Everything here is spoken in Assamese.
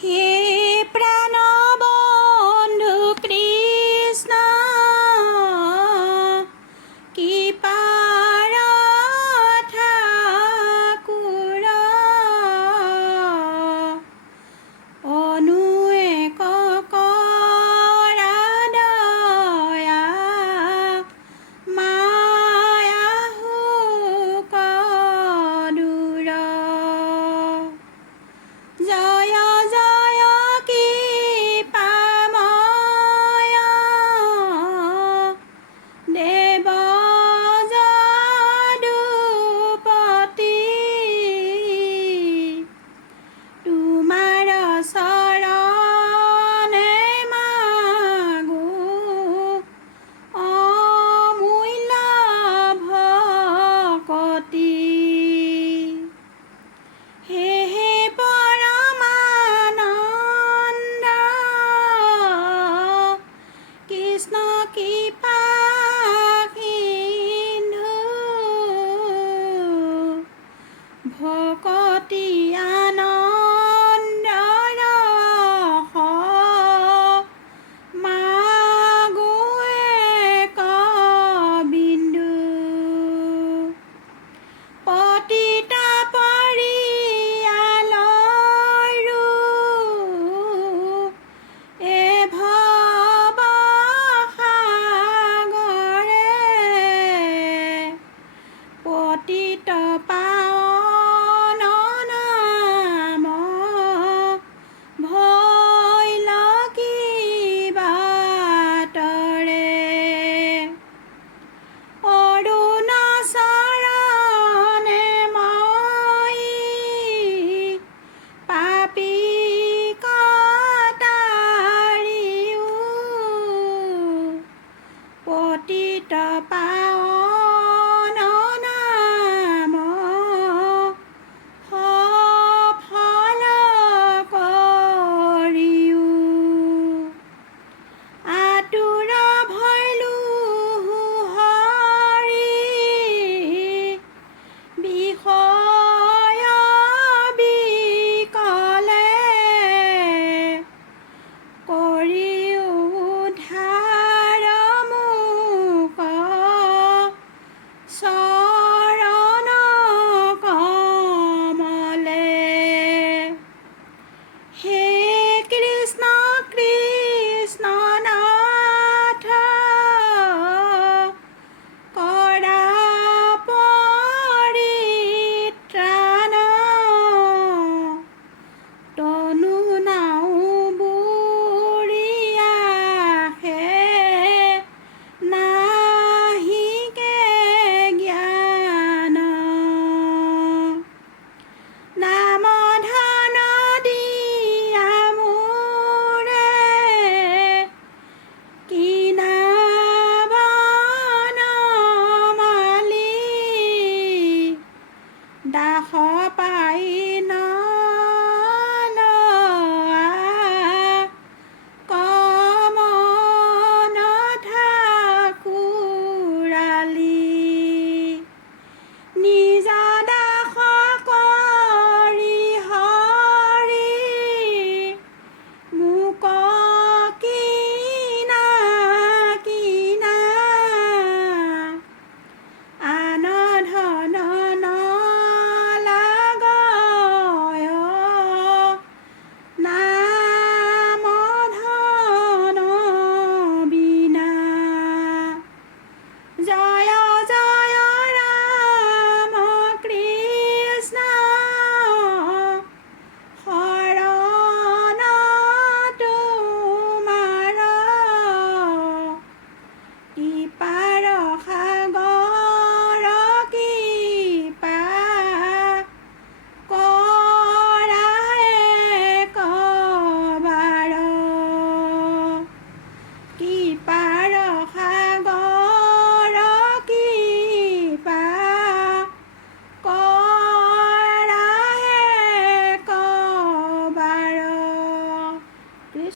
হে প্ৰাণবন্ধু কৃষ্ণ কৃপাৰ ঠাকুৰ অনুয়েক কৰা দয়া মায়াহু কদূৰ জয় জয় কৃপাময় দেৱ যদুপতি তোমাৰ চৰণে মাগো অমূল্য ভকতি হে পৰমানন্দ কৃষ্ণ কৃপা সিন্ধু ভকতি আনন্দ ৰস মাগো এক বিন্দু পতিত পৰিয়ালৰো এ ভৱ সাগৰে পতিত পাৱন নাম ভৈল কি বাটৰে অৰুণ চৰণে মই পাপী কটাৰিও পতিত পাৱন নাম সফল কৰিও আতুৰ ভৈলো হৰি বিষয় বিকলে কৰি উদ্ধাৰ মোক চৰণ কমলে হে কৃষ্ণ কৃষ্ণ নাথ কৰা পৰিত্ৰাণ তনু নাও বুঢ়িয়াহে নাহিকে জ্ঞান নাম ধন দিয়া মোৰে কিনা বনমালী দাস পাই নলোৱা কমন ঠাকুৰালী নিজ দাস কৰি হৰি মোক কিনা কিনা আন ধন নলাগয় নাম ধন বিনা জয় জয় ৰাম কৃষ্ণ শৰণ তোমাৰ কৃপাৰ সাগৰ কৃপা কৰা একবাৰ কৃপাৰ